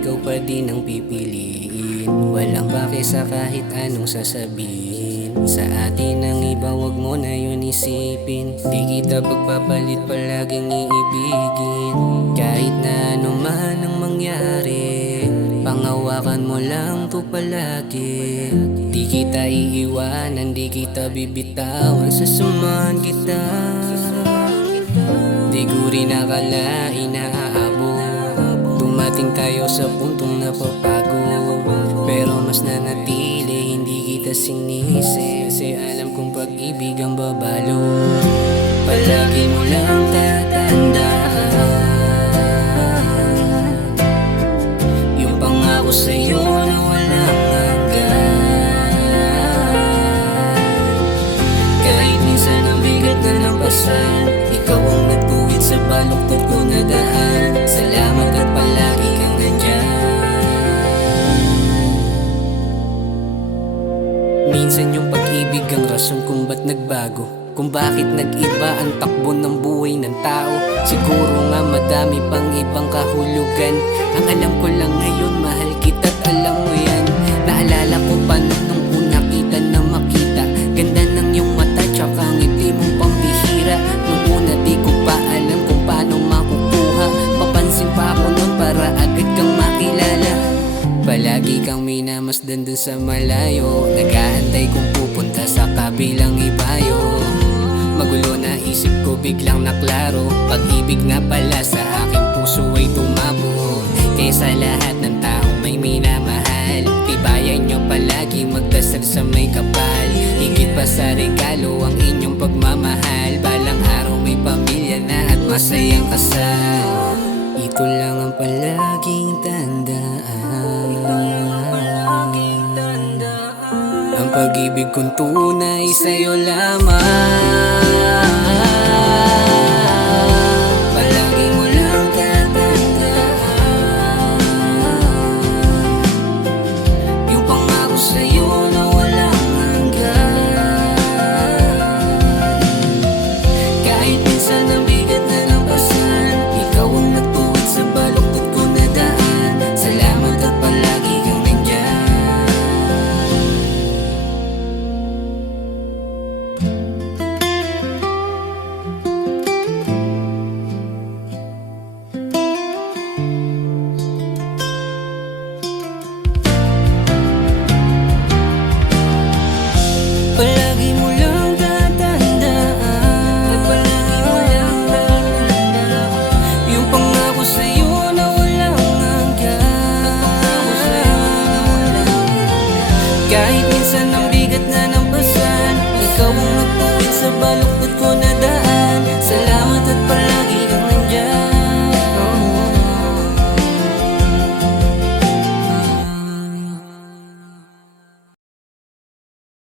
ikaw pa din ang pipiliin. Walang pake sa kahit anong sasabihin. Sa atin ang iba, wag mo na yun isipin. Di kita pagpapalit, palaging iibigin. Kahit na ano man ang mangyari, pangawakan mo lang to palagi. Di kita iiwanan, di kita bibitawan, sasamahan kita. Di ko rin akalain na aabot, dumating tayo sa puntong napapagod. Pero mas nanatili, hindi kita sinisi, kasi alam kong pag-ibig ang babalo. Palagi mo lang tatandaan yung pangako sa'yo na walang hanggan. Kahit minsan ang bigat na nampasan, ikaw ang nagtuwid sa baluktot ko na daan. Salamat at palagi kang nandyan. Minsan yung pag-ibig ang rason kung ba't nagbago, kung bakit nag-iba ang takbo ng buhay ng tao. Siguro nga madami pang ibang kahulugan. Ang alam ko lang ngayon, mahal kita't alam mo yan. Naalala ko pa nung una kita na makita, ganda ng iyong mata tsaka ngiti mong pambihira. Nung una di ko pa alam kung paano makukuha, papansin pa ako nun para agad kang makilala. Palagi kang minamasdan dun sa malayo, nag-aantay kung pupunta sa kabilang ibayo. Magulo na isip ko, biglang naklaro, pag-ibig nga pala sa aking puso ay tumabo. Kaya sa lahat ng taong may minamahal, tibayan nyo palagi magdasal sa may kapal. Higit pa sa regalo ang inyong pagmamahal, balang araw may pamilya na at masayang kasal. Ito lang ang palaging tandaan, ang pag-ibig kong tunay sa'yo lamang. Palagi mo lang tatandaan yung pangako sa'yo na walang hanggan. Kahit minsan ang bigat na nampasan, ikaw ang nagtuwid sa baluktot ko na daan. Salamat at palagi kang nandyan. Palagi mo lang tatandaan, yung pangako sa'yo na walang hanggan. Kahit minsan